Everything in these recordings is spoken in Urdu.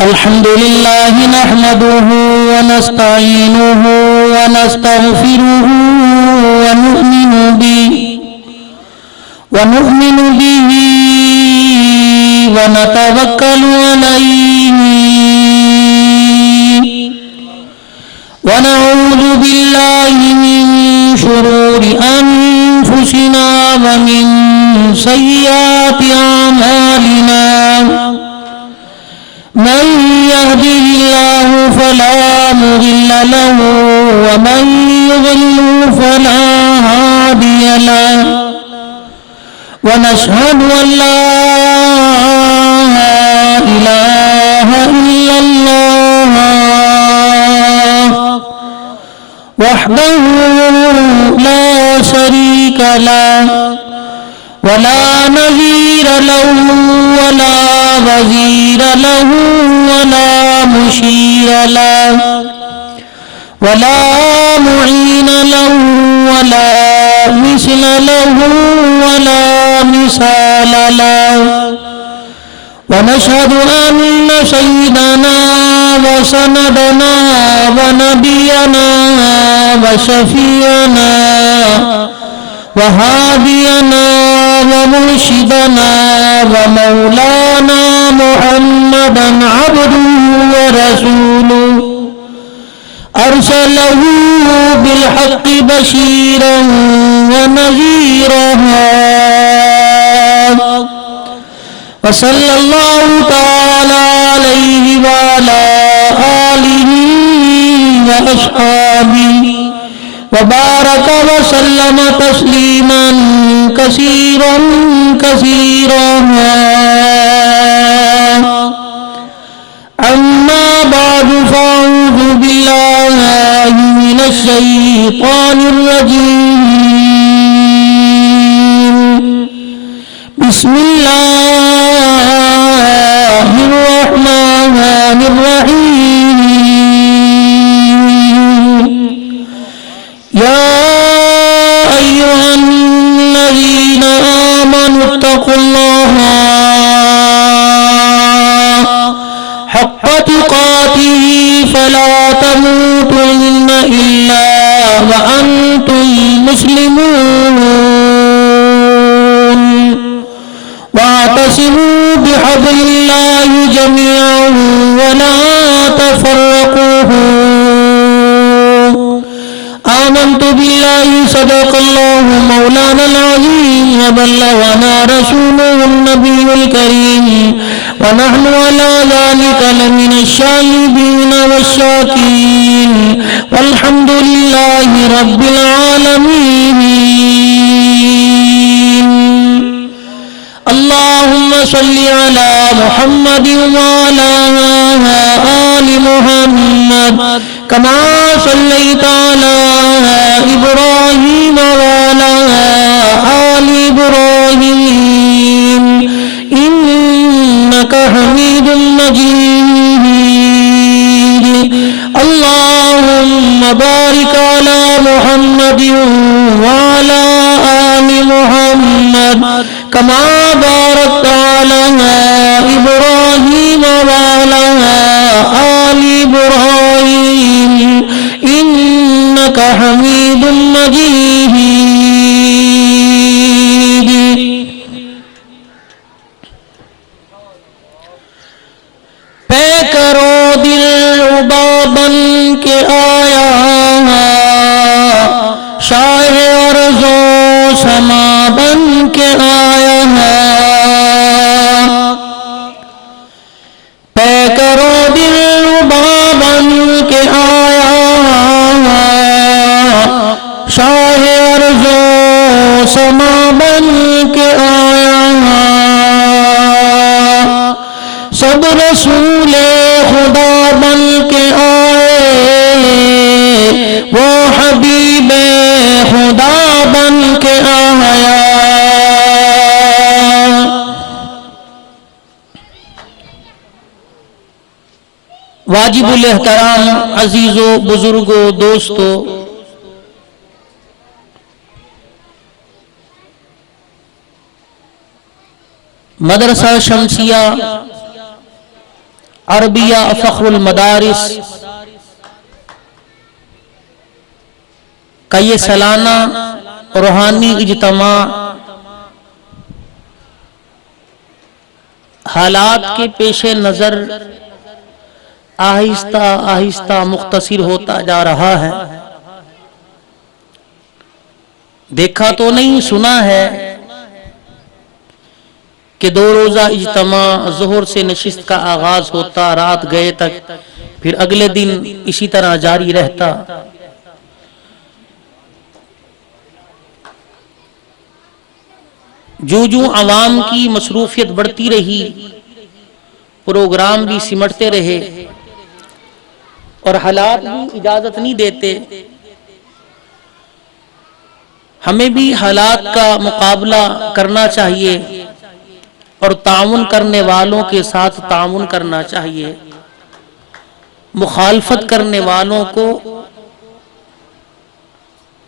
الحمد لله نحمده ونستعينه ونستغفره ونؤمن به ونتوكل عليه ونعوذ بالله من شرور أنفسنا ومن سيئات أعمالنا من يهده الله فلا مضل له ومن يضلل فلا هادي له ونشهد أن لا إله إلا الله وحده لا شريك له ولا نظير له ولا وزير له ولا مشير له ولا معين له ولا مثل له ولا مثال له ونشهد أن سيدنا وسندنا ونبينا وشفيعنا وهادينا ومرشدنا ومولانا محمدا عبده ورسوله أرسله بالحق بشيرا ونذيرا وصلى الله تعالى عليه وعلى آله وأصحابه وبارك وسلم تسليما كثيرا كثيرا أما بعد فأعوذ بالله من الشيطان الرجيم بسم الله الرحمن الرحيم يا أيها الذين آمنوا اتقوا الله حق تقاته فلا تموتن إلا وأنتم مسلمون واعتصموا بحبل الله جميعا ولا تفرقوا آمنت بالله صدق الله مولانا العظيم وبلغنا رسوله النبي الكريم ونحن على ذلك لمن الشاهدين والشاكرين والحمد لله رب العالمين اللهم صل على محمد وعلى آل محمد كما صليت على إبراهيم وعلى آل إبراهيم إنك حميد مجيد اللهم بارك على محمد وعلى آل محمد كما باركت على إبراهيم وعلى آل إبراهيم إنك حميد مجيد پے کرو دل عبا بن کے آیا شاہ ارض و سما بن کے آیا پے کرو دل عبا بن کے آیا شاہ ارض و سما بن کے آیا سب رسول خدا بن کے آئے وہ حبیب خدا بن کے آیا واجب الاحترام عزیزو بزرگو دوستو مدرسہ شمسیہ عربیہ فخر المدارس کا یہ سالانہ روحانی اجتماع حالات کے پیش نظر آہستہ آہستہ مختصر ہوتا جا رہا ہے۔ دیکھا تو نہیں، سنا ہے کہ 2 روزہ اجتماع ظہر سے نشست کا آغاز ہوتا، رات گئے تک، پھر اگلے دن اسی طرح جاری رہتا۔ جو عوام کی مصروفیت بڑھتی رہی، پروگرام بھی سمٹتے رہے اور حالات بھی اجازت نہیں دیتے، ہمیں بھی حالات کا مقابلہ کرنا چاہیے اور تعاون کرنے والوں کے ساتھ تعاون کرنا چاہیے، مخالفت کرنے والوں کو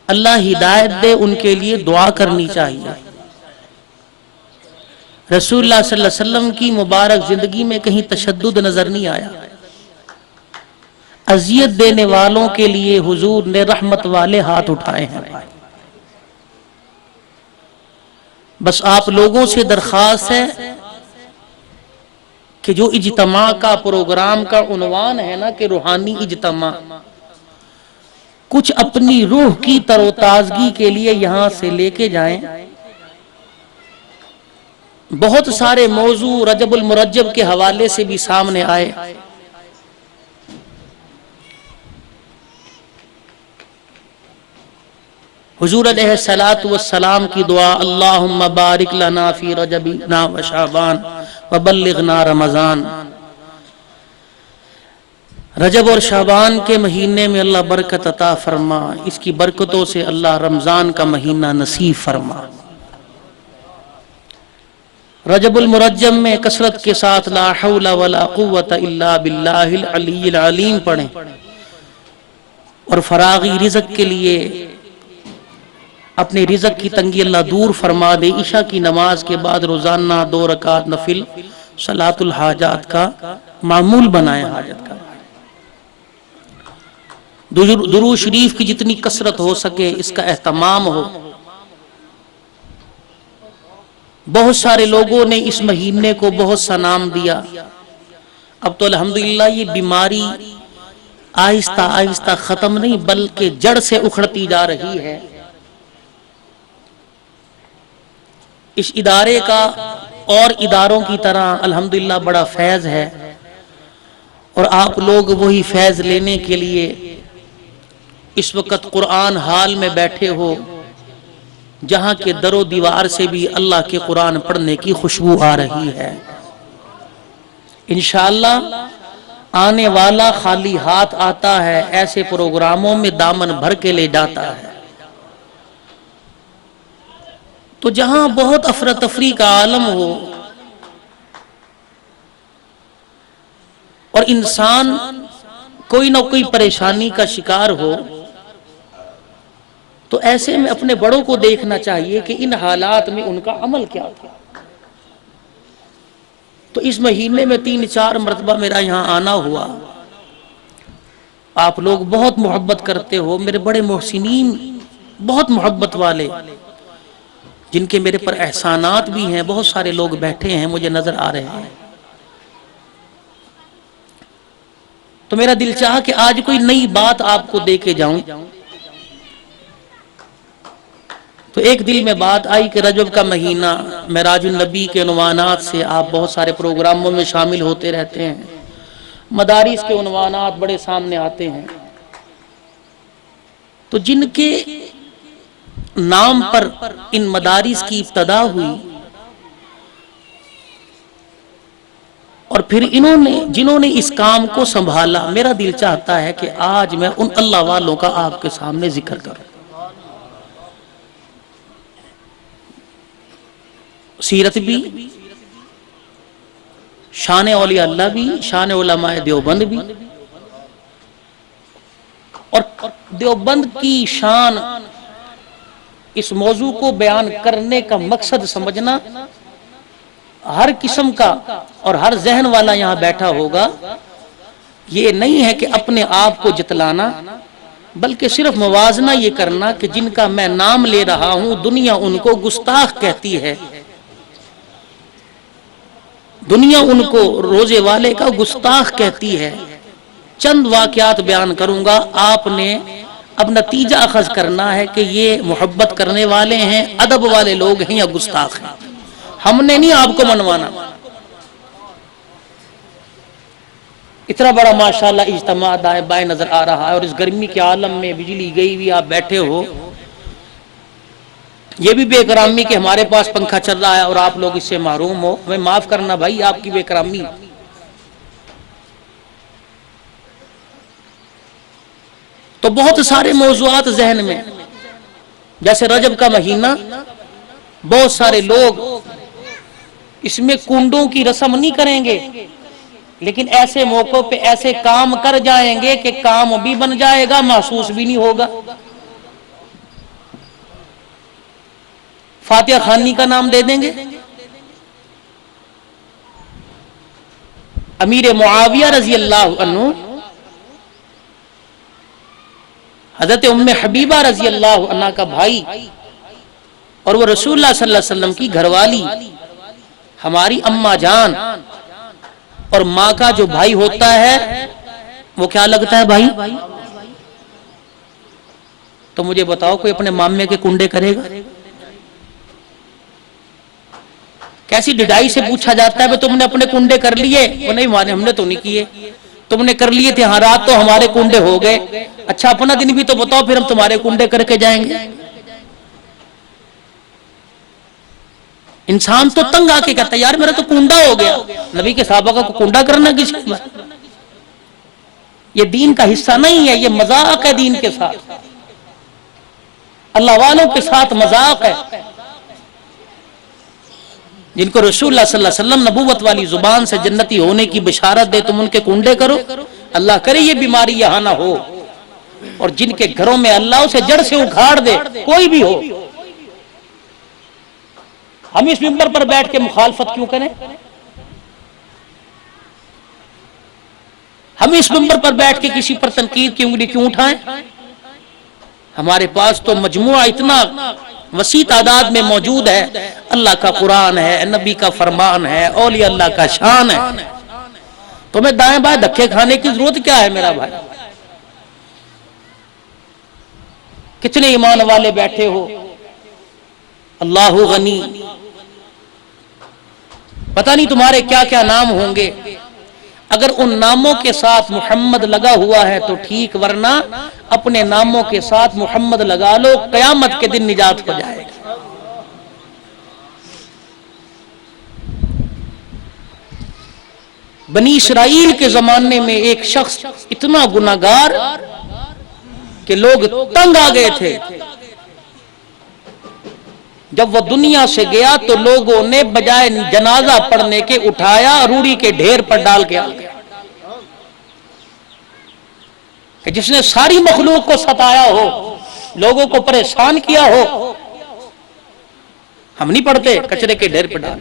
اللہ ہدایت دے، ان کے لیے دعا کرنی چاہیے۔ رسول اللہ صلی اللہ علیہ وسلم کی مبارک زندگی میں کہیں تشدد نظر نہیں آیا۔ اذیت دینے والوں کے لیے حضور نے رحمت والے ہاتھ اٹھائے ہیں۔ بس آپ لوگوں سے درخواست ہے کہ جو اجتماع کا پروگرام کا عنوان ہے نا کہ روحانی اجتماع، کچھ اپنی روح کی تر و تازگی کے لیے یہاں سے لے کے جائیں۔ بہت سارے موضوع رجب المرجب کے حوالے سے بھی سامنے آئے۔ حضور علیہ السلام کی دعا، اللہم بارک لنا فی رجبنا و شعبان وبلغنا رمضان۔ رجب اور شعبان کے مہینے میں اللہ برکت عطا فرما، اس کی برکتوں سے اللہ رمضان کا مہینہ نصیب فرما۔ رجب المرجب میں کثرت کے ساتھ لا حول ولا قوت الا باللہ العلی العلیم پڑھیں اور فراغی رزق کے لیے اپنے رزق کی تنگی اللہ دور فرما دے۔ عشاء کی نماز کے بعد روزانہ 2 رکعت نفل صلاۃ الحاجات کا معمول بنائیں، حاجت کا درود شریف کی جتنی کثرت ہو سکے اس کا اہتمام ہو۔ بہت سارے لوگوں نے اس مہینے کو بہت سا نام دیا، اب تو الحمدللہ یہ بیماری آہستہ آہستہ ختم نہیں بلکہ جڑ سے اکھڑتی جا رہی ہے۔ اس ادارے کا اور اداروں کی طرح الحمدللہ بڑا فیض ہے، اور آپ لوگ وہی فیض لینے کے لیے اس وقت قرآن حال میں بیٹھے ہو، جہاں کے در و دیوار سے بھی اللہ کے قرآن پڑھنے کی خوشبو آ رہی ہے۔ انشاءاللہ آنے والا خالی ہاتھ آتا ہے، ایسے پروگراموں میں دامن بھر کے لے جاتا ہے۔ تو جہاں بہت افراتفری کا عالم ہو اور انسان کوئی نہ کوئی پریشانی کا شکار ہو، تو ایسے میں اپنے بڑوں کو دیکھنا چاہیے کہ ان حالات میں ان کا عمل کیا تھا۔ تو اس مہینے میں 3-4 مرتبہ میرا یہاں آنا ہوا۔ آپ لوگ بہت محبت کرتے ہو، میرے بڑے محسنین، بہت محبت والے، جن کے میرے پر احسانات بھی ہیں، بہت سارے لوگ بیٹھے ہیں مجھے نظر آ رہے ہیں۔ تو میرا دل چاہا کہ آج کوئی نئی بات آپ کو دے کے جاؤں۔ تو ایک دل میں بات آئی کہ رجب کا مہینہ، معراج النبی کے عنوانات سے آپ بہت سارے پروگراموں میں شامل ہوتے رہتے ہیں، مدارس کے عنوانات بڑے سامنے آتے ہیں، تو جن کے نام پر ان مدارس کی ابتدا ہوئی اور پھر جنہوں نے اس کام کو سنبھالا، میرا دل چاہتا ہے کہ آج میں ان اللہ والوں کا آپ کے سامنے ذکر کروں۔ سیرت بھی، شان اولیاء اللہ بھی، شان علماء دیوبند بھی، اور دیوبند کی شان اس موضوع کو بیان کرنے کا مقصد سمجھنا ہر قسم کا اور ہر ذہن والا یہاں بیٹھا ہوگا، یہ نہیں ہے کہ اپنے آپ کو جتلانا، بلکہ صرف موازنہ یہ کرنا کہ جن کا میں نام لے رہا ہوں دنیا ان کو گستاخ کہتی ہے، دنیا ان کو روزے والے کا گستاخ کہتی ہے۔ چند واقعات بیان کروں گا، آپ نے اب نتیجہ اخذ کرنا ہے کہ یہ محبت کرنے والے ہیں، ادب والے لوگ ہیں یا گستاخ ہیں۔ ہم نے نہیں آپ کو منوانا۔ اتنا بڑا ماشاءاللہ اجتماع دائیں بائیں نظر آ رہا ہے، اور اس گرمی کے عالم میں بجلی گئی ہوئی آپ بیٹھے ہو، یہ بھی بے اکرامی کہ ہمارے پاس پنکھا چل رہا ہے اور آپ لوگ اس سے محروم ہو۔ ہمیں معاف کرنا بھائی، آپ کی بے اکرامی۔ تو بہت سارے موضوعات ذہن میں، جیسے رجب کا مہینہ، بہت سارے لوگ اس میں کنڈوں کی رسم نہیں کریں گے، لیکن ایسے موقع پہ ایسے کام کر جائیں گے کہ کام بھی بن جائے گا، محسوس بھی نہیں ہوگا۔ فاتحہ خوانی کا نام دے دیں گے، امیر معاویہ رضی اللہ عنہ، حضرت ام حبیبہ رضی اللہ عنہ کا بھائی، اور وہ رسول اللہ صلی اللہ علیہ وسلم کی گھر والی، ہماری اماں جان، اور ماں کا جو بھائی ہوتا ہے وہ کیا لگتا ہے بھائی؟ تو مجھے بتاؤ، کوئی اپنے مامے کے کنڈے کرے گا؟ کیسی ڈڈائی سے پوچھا جاتا ہے، تم نے اپنے کنڈے کر لیے؟ وہ نہیں مانے، ہم نے تو نہیں کیے۔ تم نے کر لیے تھے؟ ہاں، رات تو ہمارے کنڈے ہو گئے۔ اچھا اپنا دن بھی تو بتاؤ، پھر ہم تمہارے کنڈے کر کے جائیں گے۔ انسان تو تنگ آ کے کہتا ہے یار میرا تو کنڈا ہو گیا۔ نبی کے صحابہ کا کنڈا کرنا کس کی بات؟ یہ دین کا حصہ نہیں ہے، یہ مذاق ہے دین کے ساتھ، اللہ والوں کے ساتھ مذاق ہے۔ جن کو رسول اللہ صلی اللہ علیہ وسلم نبوت والی زبان سے جنتی ہونے کی بشارت دے، تم ان کے کنڈے کرو؟ اللہ کرے یہ بیماری یہاں نہ ہو، اور جن کے گھروں میں اللہ اسے جڑ سے اکھاڑ دے، کوئی بھی ہو۔ ہم اس منبر پر بیٹھ کے مخالفت کیوں کریں؟ ہم اس منبر پر بیٹھ کے کسی پر تنقید کی انگلی کیوں اٹھائیں؟ ہمارے پاس تو مجموعہ اتنا وسیع تعداد میں موجود ہے، اللہ کا قرآن ہے، نبی کا فرمان ہے، اولیاء اللہ کا شان ہے، تو میں دائیں بائیں دھکے کھانے کی ضرورت کیا ہے میرا بھائی؟ کتنے ایمان والے بیٹھے ہو، اللہ غنی، پتہ نہیں تمہارے کیا کیا نام ہوں گے، اگر ان ناموں کے ساتھ محمد لگا ہوا ہے تو ٹھیک، ورنہ اپنے ناموں کے ساتھ محمد لگا لو، قیامت کے دن نجات ہو جائے گی۔ بنی اسرائیل کے زمانے میں ایک شخص اتنا گناہگار کہ لوگ تنگ آ گئے تھے، جب وہ دنیا سے گیا تو لوگوں نے بجائے جنازہ پڑھنے کے اٹھایا، روڑی کے ڈھیر پر ڈال کے آ گیا، کہ جس نے ساری مخلوق کو ستایا ہو، لوگوں کو پریشان کیا ہو، ہم نہیں پڑھتے، کچرے کے ڈھیر پر ڈال۔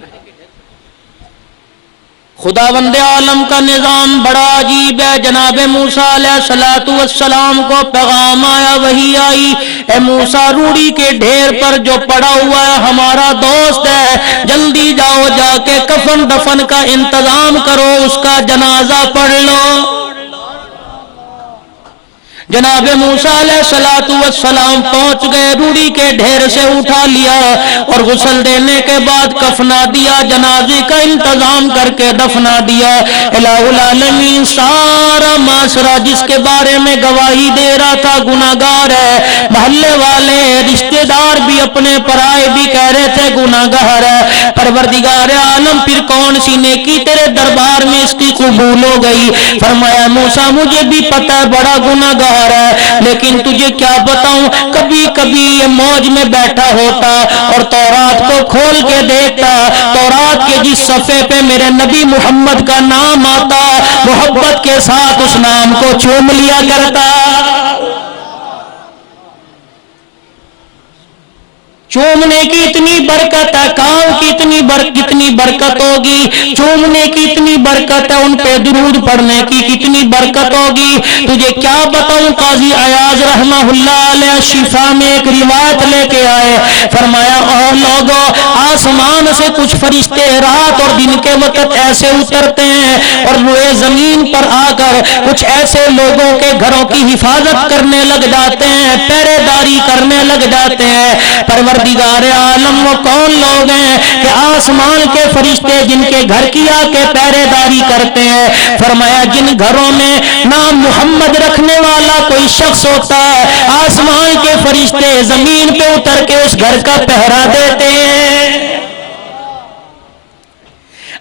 خداوند عالم کا نظام بڑا عجیب ہے۔ جناب موسیٰ علیہ السلام کو پیغام آیا، وحی آئی، اے موسیٰ روڑی کے ڈھیر پر جو پڑا ہوا ہے ہمارا دوست ہے، جلدی جاؤ، جا کے کفن دفن کا انتظام کرو، اس کا جنازہ پڑھ لو۔ جناب موسیٰ علیہ السلام پہنچ گئے، روڑی کے ڈھیر سے اٹھا لیا اور غسل دینے کے بعد کفنا دیا، جنازے کا انتظام کر کے دفنا دیا۔ الہ العالمین سارا معاشرہ جس کے بارے میں گواہی دے رہا تھا گناہگار ہے، محلے والے رشتہ دار بھی اپنے پرائے بھی کہہ رہے تھے گناہگار ہے۔ پروردگار عالم پھر کون سی نیکی تیرے دربار میں اس کی قبول ہو گئی؟ فرمایا موسیٰ مجھے بھی پتہ ہے بڑا گناہگار ہے، لیکن تجھے کیا بتاؤں، کبھی کبھی یہ موج میں بیٹھا ہوتا اور تورات کو کھول کے دیکھتا، تورات کے جس صفحے پہ میرے نبی محمد کا نام آتا، محبت کے ساتھ اس نام کو چوم لیا کرتا۔ چومنے کی اتنی برکت ہے، کام کی اتنی برکت ہوگی، چومنے کی اتنی برکت ہے، ان پہ درود پڑھنے کی کتنی برکت ہوگی، تجھے کیا بتاؤں۔ قاضی عیاض رحمہ اللہ علیہ شفا میں ایک روایت لے کے آئے، فرمایا او لوگو، آسمان سے کچھ فرشتے رات اور دن کے وقت ایسے اترتے ہیں اور روئے زمین پر آ کر کچھ ایسے لوگوں کے گھروں کی حفاظت کرنے لگ جاتے ہیں، پہرے داری کرنے لگ جاتے ہیں۔ پروردگار عالم وہ کون لوگ ہیں کہ آسمان کے فرشتے جن کے گھر کی آ کے پہرے داری کرتے ہیں؟ فرمایا جن گھروں میں نام محمد رکھنے والا کوئی شخص ہوتا ہے، آسمان کے فرشتے زمین پہ اتر کے اس گھر کا پہرا دیتے ہیں۔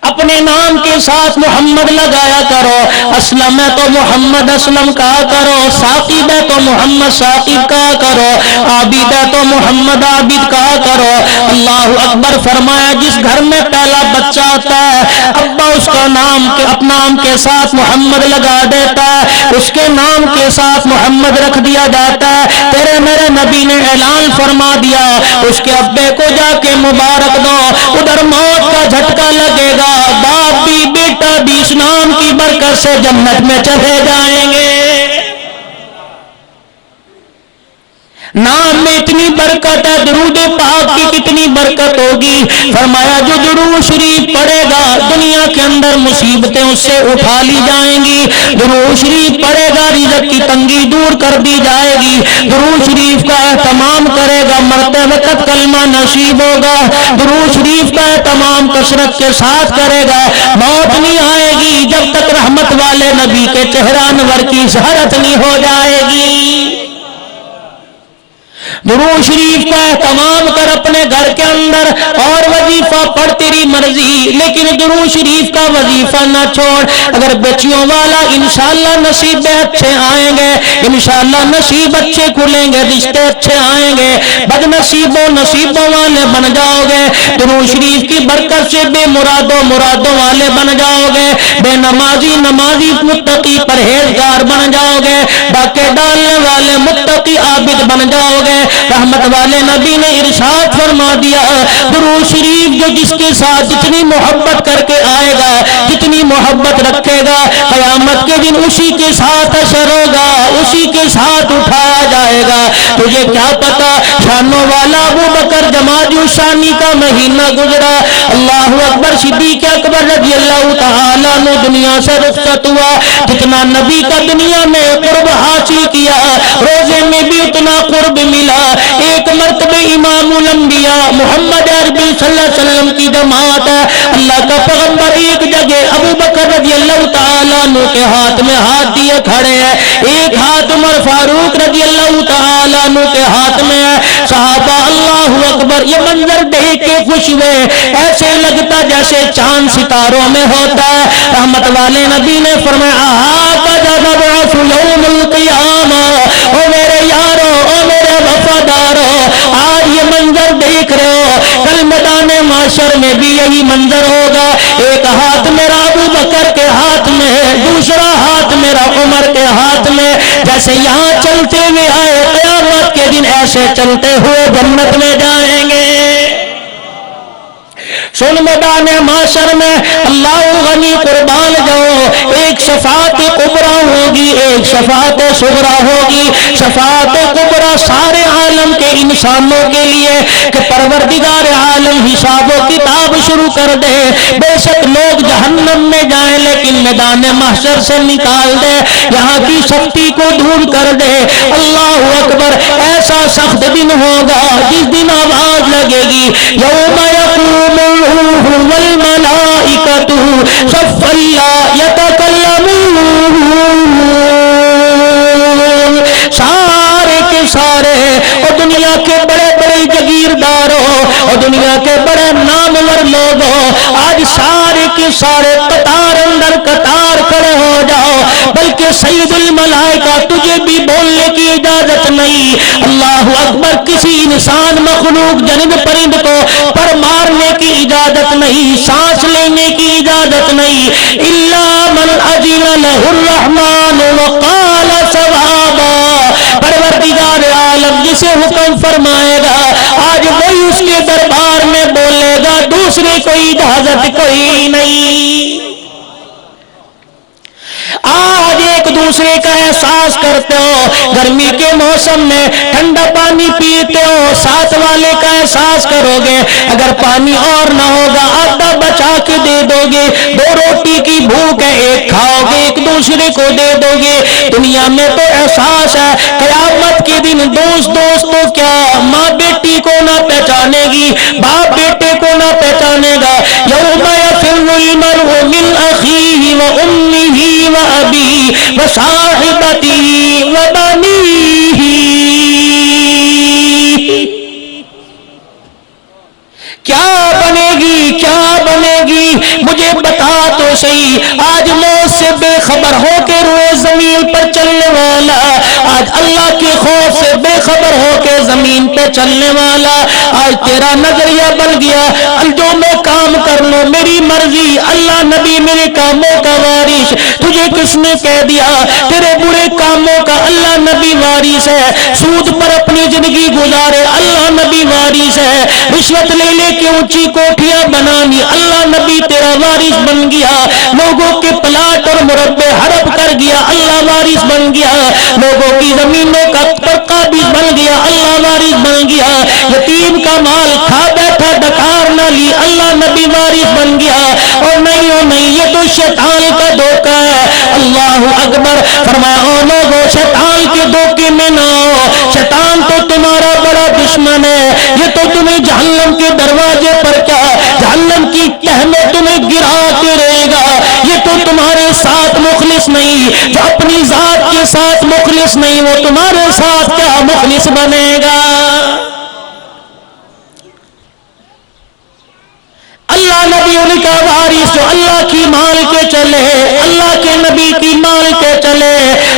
اپنے نام کے ساتھ محمد لگایا کرو، اسلم ہے تو محمد اسلم کہا کرو، ثاقب ہے تو محمد ثاقب کہا کرو، عابد ہے تو محمد عابد کہا کرو۔ اللہ اکبر۔ فرمایا جس گھر میں پہلا بچہ آتا ہے، ابا اس کا نام اپنا نام کے ساتھ محمد لگا دیتا ہے، اس کے نام کے ساتھ محمد رکھ دیا جاتا ہے۔ تیرے میرے نبی نے اعلان فرما دیا، اس کے ابے کو جا کے مبارک دو، ادھر موت کا جھٹکا لگے گا، باپ بھی بیٹا بھی اس نام کی برکت سے جنت میں چلے جائیں گے۔ نام میں اتنی برکت ہے، درود پاک کی کتنی برکت ہوگی۔ فرمایا جو درود شریف پڑھے گا دنیا کے اندر مصیبتیں اس سے اٹھا لی جائیں گی، درود شریف پڑھے گا رزق کی تنگی دور کر دی جائے گی، درود شریف کا اہتمام کرے گا مرتے وقت کلمہ نصیب ہوگا، درود شریف کا اہتمام کثرت کے ساتھ کرے گا، موت نہیں آئے گی جب تک رحمت والے نبی کے چہرہ انور کی زیارت نہیں ہو جائے گی۔ درود شریف کا اہتمام کر اپنے گھر کے اندر، اور وظیفہ پڑھ تیری مرضی، لیکن درود شریف کا وظیفہ نہ چھوڑ۔ اگر بچیوں والا انشاءاللہ نصیب اچھے آئیں گے، انشاءاللہ نصیب اچھے کھلیں گے، رشتے اچھے آئیں گے، بد نصیبوں نصیبوں والے بن جاؤ گے۔ درود شریف کی برکت سے بے مرادوں مرادوں والے بن جاؤ گے، بے نمازی نمازی متقی پرہیزگار بن جاؤ گے، ڈاکے ڈالنے والے متقی عابد بن جاؤ گے۔ رحمت والے نبی نے ارشاد فرما دیا، درود شریف جو جس کے ساتھ جتنی محبت کر کے آئے گا، جتنی محبت رکھے گا، قیامت کے دن اسی کے ساتھ حشر ہوگا، اسی کے ساتھ اٹھایا جائے گا۔ تجھے کیا پتا شانوں والا ابو بکر جمادی الثانی کا مہینہ گزرا، اللہ اکبر، صدیق اکبر رضی اللہ تعالیٰ عنہ دنیا سے رخصت ہوا، جتنا نبی کا دنیا میں قرب حاصل کیا روزے میں بھی اتنا قرب ملا۔ ایک مرتبہ امام الانبیاء محمد عربی صلی اللہ علیہ وسلم کی جماعت ہے، اللہ کا پیغمبر ایک جگہ ابو بکر رضی اللہ تعالیٰ عنہ کے ہاتھ میں ہاتھ دیے کھڑے ہیں، ایک ہاتھ عمر فاروق رضی اللہ تعالیٰ عنہ کے ہاتھ میں ہے۔ صحابہ اللہ اکبر یہ منظر دیکھ کے خوش ہوئے، ایسے لگتا جیسے چاند ستاروں میں ہوتا ہے۔ رحمت والے نبی نے فرمایا یوم القیامہ، او میرے یارو او میرے وفادارو، آج یہ منظر دیکھ رہے ہو، کل میدان محشر میں بھی یہی منظر ہوگا۔ ایک ہاتھ میرا ابو بکر کے ہاتھ میں ہے، دوسرا ہاتھ میرا عمر کے ہاتھ میں، جیسے یہاں چلتے ہوئے آئے قیامت کے دن ایسے چلتے ہوئے جنت میں جائیں گے۔ سن میدان معاشر میں اللہ غنی قربان جاؤ، ایک شفاعت کبریٰ ہوگی، ایک شفاعت صغریٰ ہوگی۔ شفاعت کبریٰ سارے عالم کے انسانوں کے لیے کہ پروردگار عالم حساب و کتاب شروع کر دے، بے شک لوگ جہنم میں جائیں لیکن میدان محشر سے نکال دے، یہاں کی سختی کو دور کر دے۔ اللہ اکبر، ایسا سخت دن ہوگا جس دن آواز لگے گی یوم یقوم والملائکۃ صفا لا یتکلمون، سارے کے سارے اور دنیا کے بڑے بڑے جگیرداروں اور دنیا کے بڑے نامور لوگوں، آج سارے کے سارے قطار اندر قطار کھڑے ہو جاؤ، بلکہ سید الملائکہ تجھے بھی بولنے کی اجازت نہیں۔ اللہ اکبر، کسی انسان مخلوق جنب پرند کو پر مارنے کی اجازت نہیں، سانس لینے کی اجازت نہیں، الا من اذن له الرحمن وقال صوابا، پروردگار عالم جسے حکم فرمائے گا آج وہی اس کے دربار میں بولے گا، دوسرے دوسرے کو اجازت کوئی نہیں۔ آج ایک دوسرے کا احساس کرتے ہو، گرمی کے موسم میں ٹھنڈا پانی پیتے ہو، ساتھ والے کا احساس کرو گے، اگر پانی اور نہ ہوگا آدھا بچا کے دے دو گے، 2 روٹی کی بھوک ہے ایک کھاؤ گے ایک دوسرے کو دے دو گے۔ دنیا میں تو احساس ہے، قیامت کے دن دوست تو کیا، ماں بیٹی کو نہ پہچانے گی، باپ بیٹے کو نہ پہچانے گا۔ یوم یفر المرء من اخیہ وامہ وابی وصاحبتی وبنیہ۔ کیا بنے گی کیا بنے گی مجھے بتا تو صحیح۔ آج موت سے بے خبر ہو کے روئے زمین پر چلنے والا، آج اللہ کے خوف سے بے خبر ہو کے زمین پہ چلنے والا، آج تیرا نظریہ بن گیا جو میں کام کر لوں میری مرضی، اللہ نبی میرے کاموں کا وارث۔ تجھے کس نے کہہ دیا تیرے برے کاموں کا اللہ نبی وارث ہے؟ سود پر اپنی زندگی گزارے اللہ نبی وارث ہے، رشوت لے لے کے اونچی کوٹھیاں بنانی اللہ نبی تیرا وارث بن گیا، لوگوں کے پلاٹ اور مربع ہڑپ کر گیا اللہ وارث بن گیا، لوگوں کی زمینوں کا پر قابض بن گیا اللہ وارث بن گیا، یتیم کا مال کھا بیٹھا ڈکار نہ لی اللہ نبی وارث بن گیا۔ اور نہیں یہ تو شیطان کا دھوکہ ہے۔ اللہ اکبر فرمایا او لوگوں شیطان کے دھوکے میں نہ ہو، شیطان تو تمہارا بڑا دشمن ہے، یہ تو تمہیں جہنم کے دروازے پر کیا جہنم کی تہ میں تمہیں گراتے رہے گا، یہ تو تمہارے ساتھ مخلص نہیں، جو اپنی ذات کے ساتھ مخلص نہیں وہ تمہارے ساتھ کیا مخلص بنے گا۔ اللہ نبی ان کا وارث جو اللہ کی مال کے چلے، اللہ کے نبی کی مال کے چلے،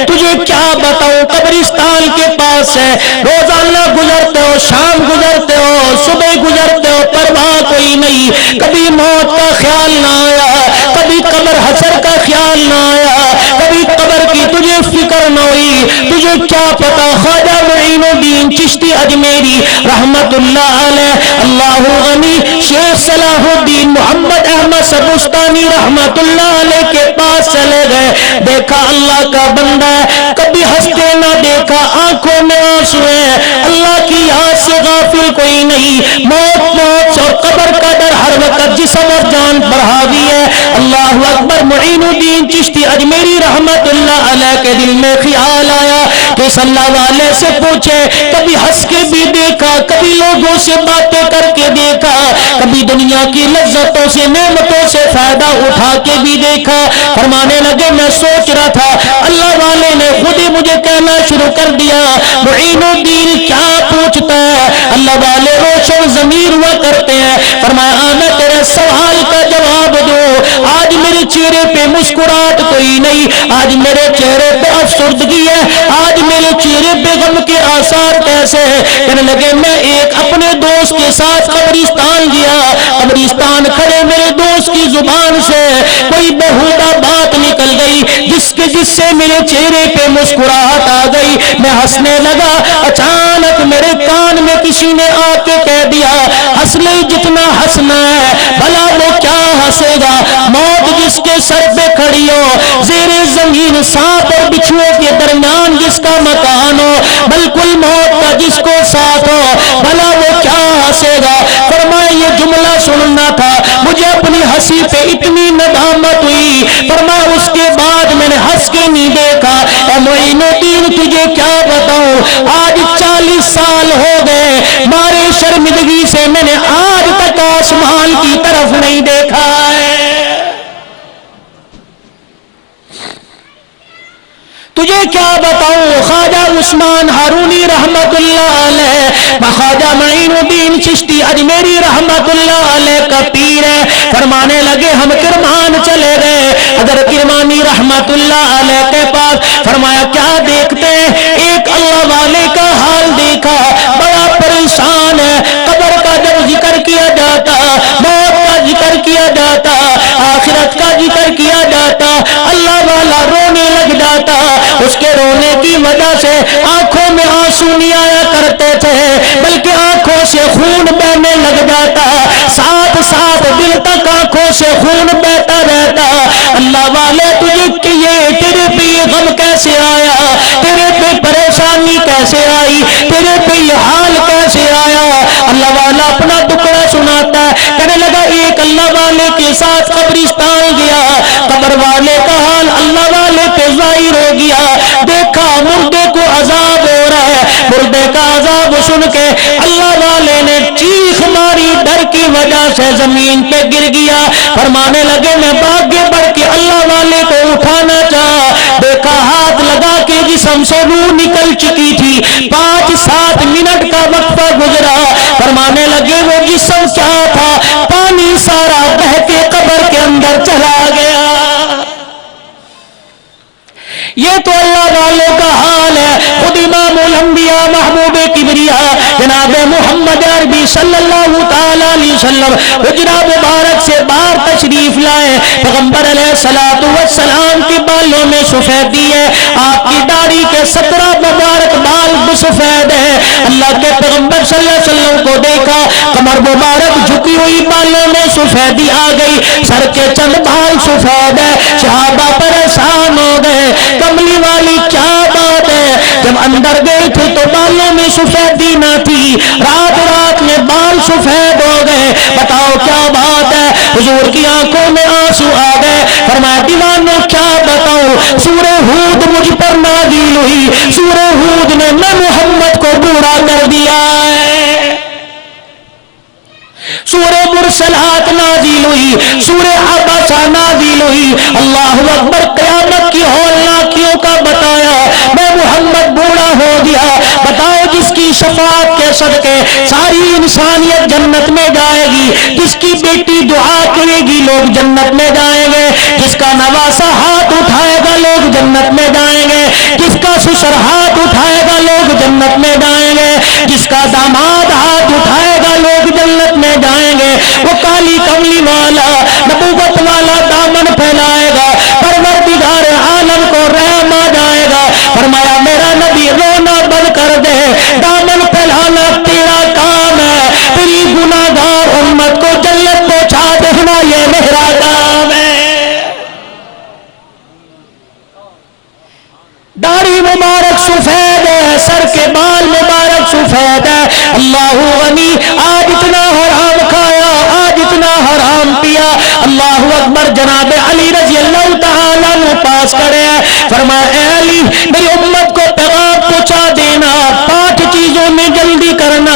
تجھے کیا بتاؤں قبرستان کے پاس ہے، روزانہ گزرتے ہو، شام گزرتے ہو، صبح گزرتے ہو، پرواہ کوئی نہیں، کبھی موت کا خیال نہ آیا، کبھی قبر حشر کا خیال نہ آیا، کبھی قبر کی تجھے فکر نہ ہوئی، تجھے کیا پتا خواجہ معین الدین چشتی اجمیری رحمت اللہ علیہ، اللہ غنی شیخ صلاح الدین محمد احمد سبستانی رحمت اللہ علیہ کے پاس چلے گئے، دیکھا اللہ کا بندہ ہے، کبھی ہنستے نہ دیکھا، آنکھوں میں آنسو ہیں، اللہ کی یاد سے غافل کوئی نہیں، موت اور قبر کا ڈر ہر وقت جسم اور جان پر حاوی ہے۔ اللہ اکبر۔ معین الدین چشتی اجمیری رحمت اللہ علیہ کے دل میں خیال آیا کہ صلی اللہ علیہ سے پوچھے، کبھی ہنس کے بھی دیکھا، کبھی لوگوں سے باتیں کر کے دیکھا، کبھی دنیا کی لذتوں سے نعمتوں سے فائدہ اٹھا کے بھی دیکھا۔ فرمانے لگے میں سوچ رہا تھا اللہ والے نے خود ہی مجھے کہنا شروع کر دیا معین الدین کیا پوچھتا ہے؟ اللہ والے روشن ضمیر ہوا کرتے ہیں، فرمایا میں تیرے سوال کا جواب دوں، آج میرے چہرے پہ مسکراہٹ کوئی نہیں، آج میرے چہرے پہ افسردگی ہے، آج میرے چہرے پہ غم کے آثار کیسے ہیں؟ کہنے لگے میں ایک اپنے دوست کے ساتھ قبرستان گیا، قبرستان کھڑے میرے دوست کی زبان سے کوئی بہودہ بات نکل گئی جس سے میرے چہرے پہ مسکراہٹ آ گئی، میں ہنسنے لگا، اچانک میرے کان میں کسی نے آ کے کہہ دیا ہنس لے جتنا ہنسنا ہے، بھلا وہ کیا ہنسے گا، موت جس کے سر پہ کھڑی ہو، زیر زمین سانپ اور بچھوے کے درمیان جس کا مکان ہو، بالکل موت کا جس کو ساتھ ہو، بھلا وہ کیا ہنسے گا۔ فرمایا یہ جملہ سننا تھا، مجھے اپنی ہنسی پہ اتنی ندامت ہوئی، فرمایا اس کے بعد میں نے ہنس کے نہیں دیکھا۔ اے معین الدین تجھے کیا بتاؤں، آج 40 سال ہو گئے مارے شرمندگی سے میں نے آج تک آسمان کی طرف نہیں دیکھا ہے۔ تجھے کیا بتاؤں خواجہ عثمان ہارونی رحمت اللہ علیہ، خواجہ معین الدین چشتی اجمیری رحمت اللہ علیہ کا پیر ہے، فرمانے لگے ہم کرمان چلے گئے حضرت کرمانی رحمت اللہ علیہ کے پاس، فرمایا کیا دیکھتے ہیں؟ ایک اللہ والے کا حال دیکھا، بڑا پریشان ہے، قبر کا جب ذکر کیا جاتا، موت کا ذکر کیا جاتا، آخرت کا ذکر کیا جاتا، اللہ والا رونے لگ جاتا، اس کے رونے کی وجہ سے آنکھوں میں آنسو نہیں آیا کرتے تھے بلکہ آنکھوں سے خون بہنے لگ جاتا، ساتھ ساتھ دل تک آنکھوں سے خون بہتا رہتا۔ اللہ والے تجھے کہ یہ تیرے پہ یہ غم کیسے آیا، تیرے پہ پریشانی کیسے آئی، تیرے پہ یہ حال کیسے آیا؟ اللہ والا اپنا دکڑا سناتا ہے، کہنے لگا ایک اللہ والے کے ساتھ قبرستان گیا، قبر والے کا حال اللہ والے پہ ظاہر ہو گیا، دیکھا مردے کو عذاب ہو رہا ہے، مردے کا عذاب سن کے اللہ والے نے چیخ ماری، ڈر کی وجہ سے زمین پہ گر گیا، فرمانے لگے میں بھاگے بڑھ کے اللہ والے کو اٹھانا چاہا، دیکھا ہاتھ لگا کے جسم سے روح نکل چکی تھی، 5-7 منٹ کا وقفہ گزرا، فرمانے لگے وہ جسم کیا تھا، پانی سارا بہہ کے قبر کے اندر چلا گیا۔ یہ تو اللہ والوں کا حال ہے۔ خود امام الانبیاء محبوب کبریا جناب محمد عربی صلی اللہ تعالی علیہ وسلم حجرہ مبارک سے باہر تشریف لائے، پیغمبر علیہ السلام کی بالوں میں سفیدی ہے، آپ کی داڑھی کے 17 مبارک بال سفید ہے۔ اللہ کے پیغمبر صلی اللہ علیہ وسلم کو دیکھا، کمر مبارک جھکی ہوئی، بالوں میں سفیدی آ گئی، سر کے چند بال سفید ہے، صحابہ پریشان ہو گئے، کملی والی کیا بات ہے؟ جب اندر گئے تھے تو بالوں میں سفیدی نہ تھی، رات میں بال سفید ہو گئے، بتاؤ کیا بات ہے؟ حضور کی آنکھوں میں آنسو آ گئے، فرمایا دیوانوں کیا بتاؤں، سورہ ہود مجھ پر نازل ہوئی، سورہ ہود نے میں محمد کو بوڑھا کر دیا ہے، سورہ مرسلات نازل ہوئی، سورہ عباسہ نازل ہوئی، اللہ اکبر، قیامت کی ہولناکیوں کا بتایا، میں محمد بوڑھا ہو گیا، بتاؤ جس کی شفاعت کے صدقے ساری انسانیت جنت میں جائے گی، جس کی بیٹی دعا کرے گی لوگ جنت میں جائیں گے، جس کا نواسا ہاتھ اٹھائے گا لوگ جنت میں جائیں گے، جس کا سسر ہاتھ اٹھائے گا لوگ جنت میں جائیں گے، جس کا داماد ہاتھ اٹھائے گا لوگ جنت میں جائیں گے، وہ کالی کملی والا نبوت والا دامن پھیلائے گا، پروردگار عالم کو رحم آ جائے گا، فرمایا میرا نبی رونا بند کر دے، دامن پھیلانا تیرا کام ہے، تیری گناہگار امت کو جنت پہنچا دینا یہ میرا کام ہے۔ داڑھی مبارک سفید ہے، سر کے بال مبارک سفید ہے، اللہ غنی، آج اتنا حرام کھایا، آج اتنا حرام پیا، اللہ اکبر، جناب علی رضی اللہ تعالیٰ عنہ پاس کرے ہیں، فرمایا اے علی میری امت کو پیغام پہنچا دینا، 5 چیزوں میں جلدی کرنا،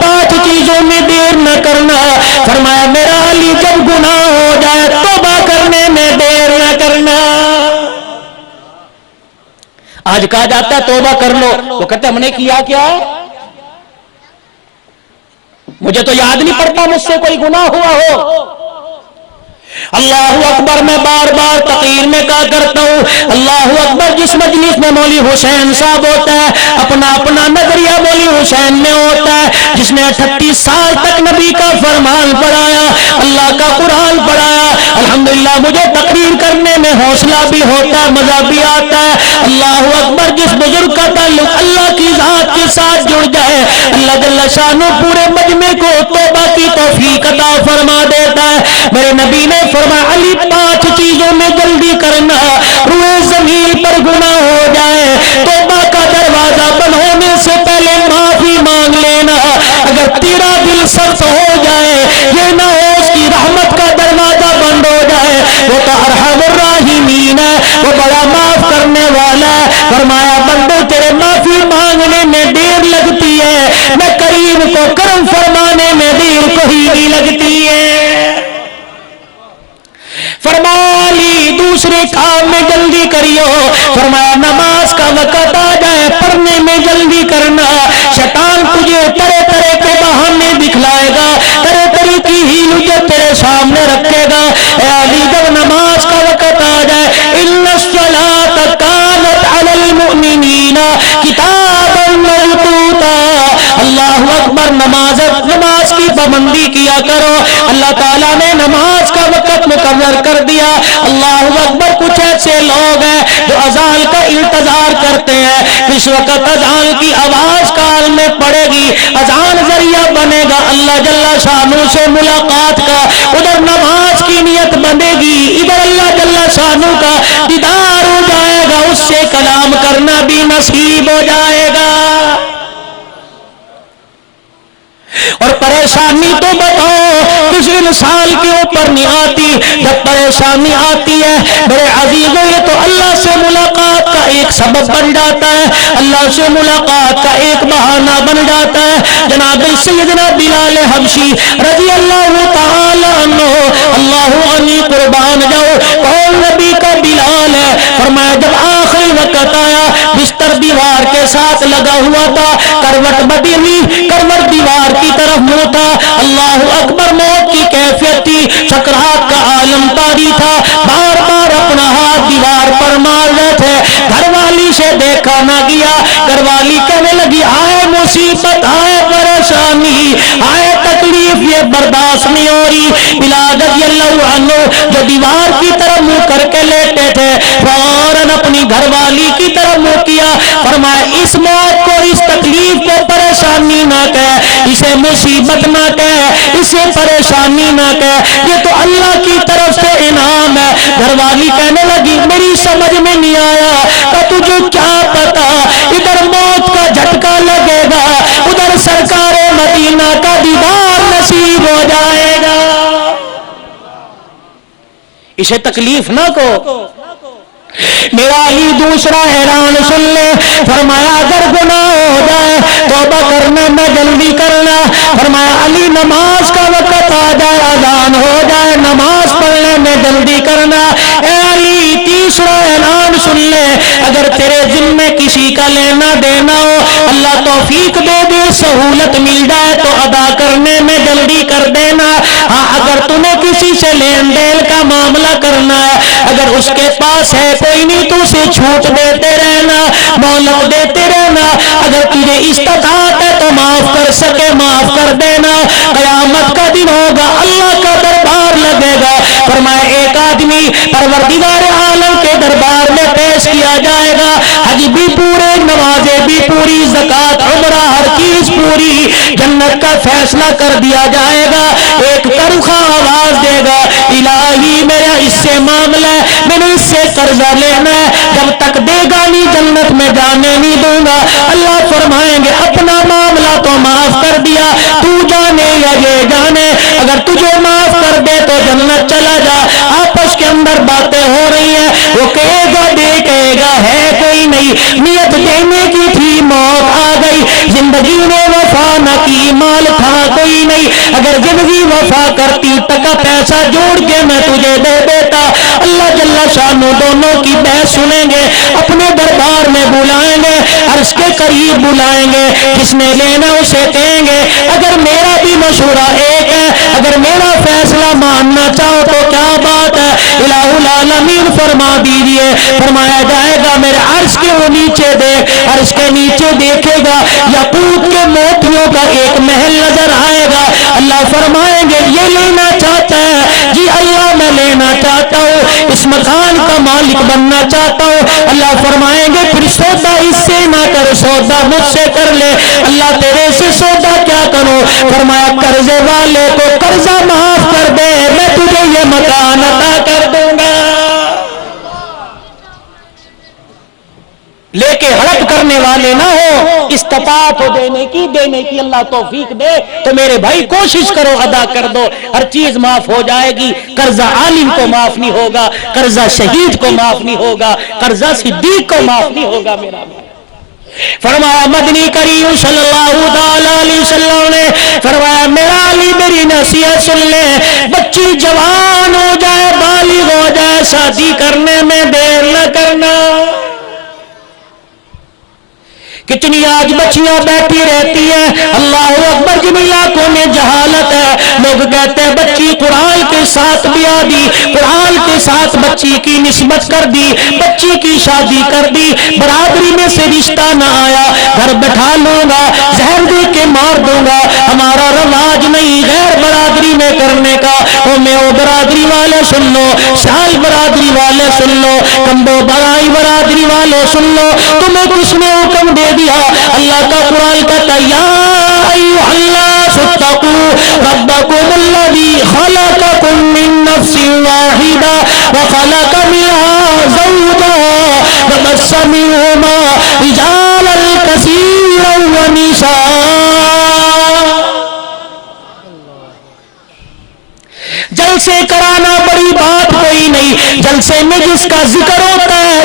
5 چیزوں میں دیر نہ کرنا، فرمایا میرا علی جب گناہ ہو جائے توبہ کرنے میں دیر نہ کرنا۔ آج کہا جاتا ہے توبہ کر لو، وہ کہتے ہم نے کیا کیا، مجھے تو یاد نہیں پڑتا مجھ سے کوئی گناہ ہوا ہو۔ اللہ اکبر، میں بار بار تقریر میں کہا کرتا ہوں، اللہ اکبر، جس مجلس میں مولوی حسین صاحب ہوتا ہے اپنا اپنا نظریہ مولوی حسین میں ہوتا ہے، جس نے 38 سال تک نبی کا فرمان پڑھایا، اللہ کا قرآن پڑھایا، الحمدللہ مجھے تقریر کرنے میں حوصلہ بھی ہوتا ہے، مزہ بھی آتا ہے۔ اللہ اکبر، جس بزرگ کا تعلق اللہ کی ذات کے ساتھ جڑ جائے اللہ جل شانہ پورے مجمع کو توبہ کی توفیق عطا فرما دیتا ہے۔ میرے نبی نے فرمایا علی 5 چیزوں میں جلدی کرنا، روئے زمین پر گناہ ہو جائے توبہ کا دروازہ بند ہونے سے پہلے معافی مانگ لینا، اگر تیرا دل سخت ہو جائے یہ نہ ہو اس کی رحمت کا دروازہ بند ہو جائے، وہ تو ارحم الراحمین ہے، وہ بڑا معاف کرنے والا ہے، فرمایا بندو تیرے معافی مانگنے میں دیر لگتی ہے، میں کریم کو کرم فرمانے میں دیر کوئی نہیں لگتی ہے۔ فرمایا علی دوسرے کام میں جلدی کریو، فرمایا نماز کا وقت آ جائے پڑھنے میں جلدی کرنا، شیطان تجھے طرح طرح کے بہانے دکھلائے گا، طرح طرح کی ہیل تیرے سامنے رکھے گا، اے علی جب نماز کا وقت آ جائے ان الصلاۃ کانت علی المؤمنین کتابا موقوتا، اللہ اکبر، نماز کی پابندی کیا کرو، اللہ تعالیٰ نے نماز کا وقت مقرر کر دیا۔ اللہ اکبر۔ کچھ ایسے لوگ ہیں جو اذان کا انتظار کرتے ہیں، کس وقت اذان کی آواز کان میں پڑے گی، اذان ذریعہ بنے گا اللہ جل شانہ سے ملاقات کا، ادھر نماز کی نیت بنے گی، ادھر اللہ جل شانہ کا دیدار ہو جائے گا، اس سے کلام کرنا بھی نصیب ہو جائے گا۔ اور پریشانی تو بتاؤ کس انسان کے اوپر نہیں آتی؟ جب پریشانی آتی ہے بڑے عزیزوں یہ تو اللہ سے ملاقات کا ایک سبب بن جاتا ہے، اللہ سے ملاقات کا ایک بہانہ بن جاتا ہے۔ جناب سیدنا بلال حبشی رضی اللہ تعالی عنہ، اللہ عنہ قربان جاؤ، کون نبی کا بلال ہے؟ فرمایا جب آخری وقت آیا، بستر دیوار کے ساتھ لگا ہوا تھا، کروٹ بدی ہوئی، کروٹ دیوار کی طرف منہ تھا، اللہ اکبر، موت کی کیفیت تھی، سکرات کا عالم طاری تھا، بار بار اپنا ہاتھ دیوار پر مار رہے تھے، گھر والی سے دیکھا نہ گیا، گھر والی کہنے لگی آئے مصیبت، آئے پریشانی، آئے تکلیف، یہ برداشت نہیں ہو رہی۔ بلال رضی اللہ عنہ جو دیوار کی طرف منہ کر کے لیٹے تھے، فوراً اپنی گھر والی کی طرف منہ کیا، فرمایا اس موت کو، اس تکلیف کو پریشانی نہ کہے، اسے مصیبت نہ کہے، اسے پریشانی نہ کہے، یہ تو اللہ کی طرف سے انعام ہے۔ گھر والی کہنے لگی میری سمجھ میں نہیں آیا کہ تجھے کیا پتا، ادھر موت کا جھٹکا لگے گا، ادھر سرکار مدینہ کا دیدار نصیب ہو جائے گا، اسے تکلیف نہ کو۔ میرا علی دوسرا اعلان سن لے، فرمایا اگر گناہ ہو جائے توبہ کرنے میں جلدی کرنا، فرمایا علی نماز کا وقت آ جائے، اذان ہو جائے، نماز پڑھنے میں جلدی کرنا۔ اے علی تیسرا اعلان سن لے، اگر تیرے ذمے کسی کا لینا دینا ہو، اللہ توفیق دے دے، سہولت مل جائے تو ادا کرنے میں جلدی کر دینا۔ ہاں اگر تمہیں کسی سے لین دین کا معاملہ کرنا ہے، اگر اس کے پاس ہے کوئی نہیں تو اسے چھوٹ دیتے رہنا، مہلت دیتے رہنا، اگر تجھے استطاعت ہے تو معاف کر سکے معاف کر دینا۔ قیامت کا دن ہوگا، اللہ کا دربار لگے گا، فرمایا ایک آدمی پروردگار عالم کے دربار میں پیش کیا جائے گا، حج بھی پورے، نمازیں بھی پوری، زکات عمرہ ہر چیز پوری، جنت کا فیصلہ کر دیا جائے گا، ایک ترخواں آواز دے گا الہی میرا اس سے معاملہ ہے، میں نے اس سے قرضہ لینا ہے، جب تک دے گا نہیں جنت میں جانے نہیں دوں گا۔ اللہ فرمائیں گے اپنا معاملہ تو معاف کر دیا، تو جانے یا یہ جانے، اگر تجھے معاف کر دے تو جنت چلا جا۔ آپس کے اندر باتیں ہو رہی ہیں، وہ کہے گا دے، کہے گا ہے کوئی نہیں، نیت دینے کی تھی موت آ گئی، زندگی میں وفا نہ کی مال تھا کوئی نہیں، اگر زندگی وفا کرتی ٹکا پیسہ جوڑ کے میں تجھے دے دیتا۔ اللہ جل شانہ دونوں کی بحث سنیں گے، اپنے دربار میں بلائیں گے، عرش کے قریب بلائیں گے، جس نے لینا اسے کہیں گے اگر میرا بھی مشورہ ایک ہے، اگر میرا فیصلہ ماننا چاہو تو کیا بات ہے، الہ العالمین فرما دیجئے۔ فرمایا جائے گا میرے عرش کے وہ نیچے دیکھ، عرش کے نیچے دیکھے گا یاقوت کے موتیوں کا ایک محل نظر آئے گا، اللہ فرمائیں گے یہ لینا چاہتا ہے، جی اللہ میں لینا چاہتا ہوں، اس مکان کا مالک بننا چاہتا ہوں، اللہ فرمائیں گے پھر سودا اس سے نہ کر، سودا مجھ سے کر لے، اللہ تیرے سے سودا کیا کروں، فرمایا قرضے والے کو قرضہ معاف کر دے، میں تجھے یہ مکان عطا کر دوں گا۔ لے کے ہڑپ کرنے والے نہ ہو، استطاعت ہو دینے کی اللہ توفیق دے تو میرے بھائی کوشش کرو ادا کر دو، ہر چیز معاف ہو جائے گی۔ قرضہ عالم کو معاف نہیں ہوگا، قرضہ شہید کو معاف نہیں ہوگا، قرضہ صدیق کو معاف نہیں ہوگا میرا بھائی۔ فرمایا مدنی کریم صلی اللہ علیہ وسلم نے فرمایا میرا علی میری نصیحت سن لے، بچی جوان ہو جائے، بالغ ہو جائے، شادی کرنے میں دیر نہ کرنا۔ کتنی آج بچیاں بیٹھی رہتی ہیں، اللہ اکبر، جن علاقوں میں جہالت ہے، لوگ کہتے ہیں بچی قرآن کے ساتھ بھی آدھی، قرآن کے کے ساتھ بچی کی نسبت کر دی، بچی کی شادی کر دی، برادری میں سے رشتہ نہ آیا، گھر بٹھا لوں گا، زہر دے کے مار دوں گا، ہمارا رواج نہیں غیر برادری میں کرنے کا۔ او برادری والے سن لو، شال برادری والے سن لو، کمبو برائی برادری والے سن لو، تمہیں کس نے حکم دے دیا؟ اللہ کا قرآن کہتا ہے یا ایھا الناس اتقوا ربکم الذی خلقکم من نفس واحدہ وخلق منها زوجها وبث منهما رجالا کثیرا ونساء۔ جلسے کرانا بڑی بات کوئی نہیں، جلسے میں جس کا ذکر ہوتا ہے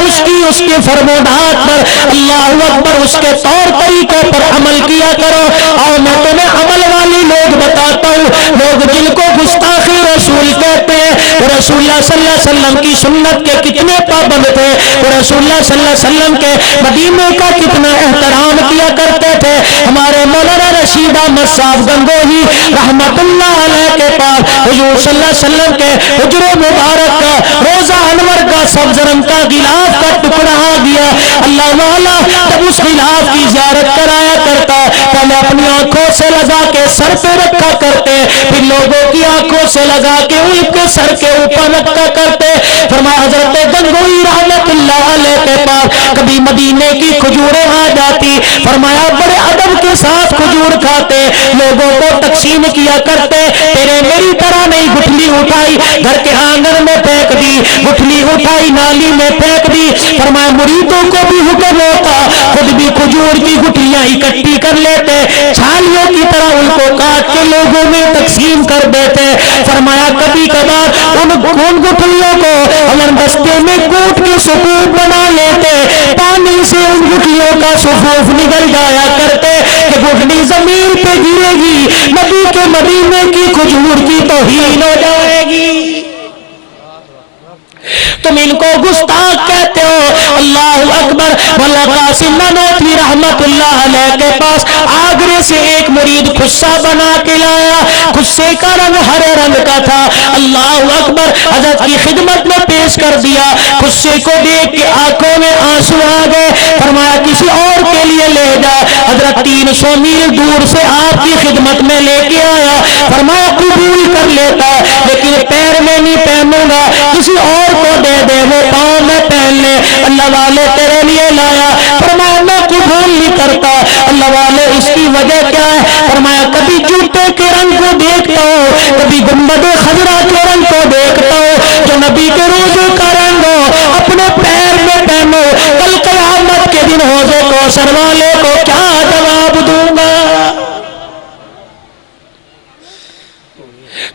اس کے فرمودات پر اللہ اکبر اس کے طور طریقے پر عمل کیا کرو۔ اور میں تمہیں عمل والی لوگ بتاتا ہوں، لوگ جن کو گستاخی رسول کہتے ہیں، وہ رسول اللہ صلی اللہ علیہ وسلم کی سنت کے کتنے پابند تھے، وہ رسول اللہ صلی اللہ علیہ وسلم کے مدینے کا کتنا احترام کیا کرتے تھے۔ ہمارے مولانا رشید احمد صاحب گنگوہی رحمت اللہ علیہ کے پاس حضور صلی اللہ علیہ وسلم کے حجر مبارک کا روزہ انور کا سبز رنگ کا غلاف کا ٹکڑا آ گیا۔ اللہ والا جب اس غلاف کی زیارت کرایا کرتا، پہلے اپنی آنکھوں سے لگا کے سر پہ رکھا کرتے، پھر لوگوں کی آنکھوں سے لگا کے ان کے سر کے اوپر رکھا کرتے۔ فرمایا حضرت گنگوہی رحمت اللہ علیہ کے پاس کبھی مدینے کی کھجوریں آ جاتی، فرمایا بڑے ادب کے ساتھ کھجور کھاتے، لوگوں کو تقسیم کیا کرتے، تیرے میری طرح نہیں گٹھلی اٹھائی گھر کے آنگن میں پھینک دی، گٹھلی اٹھائی نالی میں پھینک دی۔ فرمایا مریدوں کو بھی حکم ہوتا، خود بھی کھجور کی گٹھلیاں اکٹھی کر لیتے، چھالیوں کی طرح ان کو کاٹ کے لوگوں میں تقسیم کر دیتے۔ فرمایا کبھی کبھار ان گٹھلیوں کو ہم بستے میں کوٹ کے صفوف بنا لیتے، پانی سے ان گٹھلیوں کا صفوف نکل جایا کرتے کہ گٹھلی زمین پہ گرے گی، نبی کے مدینے کی کھجور کی توہین ہو جائے گی۔ تم ان کو گستاخ کہتے ہو۔ اللہ اکبر۔ مولا قاسم نانوتوی رحمت اللہ علیہ کے پاس آگرے سے ایک مرید خصہ بنا کے لایا، خصے کا رنگ ہرے رنگ کا تھا۔ اللہ اکبر۔ حضرت کی خدمت میں پیش کر دیا، خصے کو دیکھ کے آنکھوں میں آنسو آ گئے۔ فرمایا کسی اور کے لیے لے جا۔ حضرت 300 میل دور سے آپ کی خدمت میں لے کے آیا۔ فرمایا قبول کر لیتا لیکن پیر میں نہیں پہنوں گا، کسی اور کو دے دے، وہ پاؤں میں پہن لے۔ اللہ والے تیرے لیے لایا۔ فرمایا میں قبول نہیں کرتا۔ اللہ والے اس کی وجہ کیا ہے؟ فرمایا کبھی جوتے کے رنگ کو دیکھتا ہوں، کبھی گنبد خضرا کے رنگ کو دیکھتا ہوں، جو نبی کے روزے کا رنگ ہو اپنے پیر میں پہنو، کل قیامت کے دن حوض کوثر والے کو کیا جواب دوں گا؟